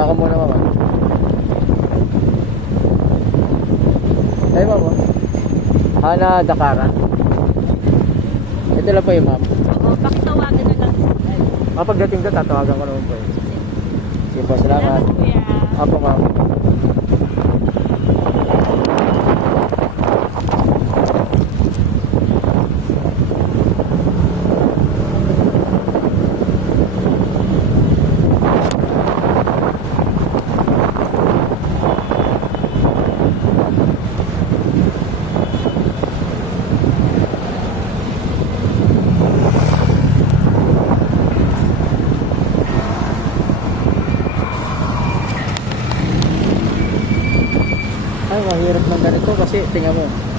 Baka muna mama. Ay mama. Hana Dakara. Ito lang po yung ma'am. Oo, pakitawagan na lang. Pagdating ko, tatawagan ko naman po yun. Sige po, salamat. Salamat kuya. Apo ma'am. Ay, mahirap ng ganito kasi tingnan mo.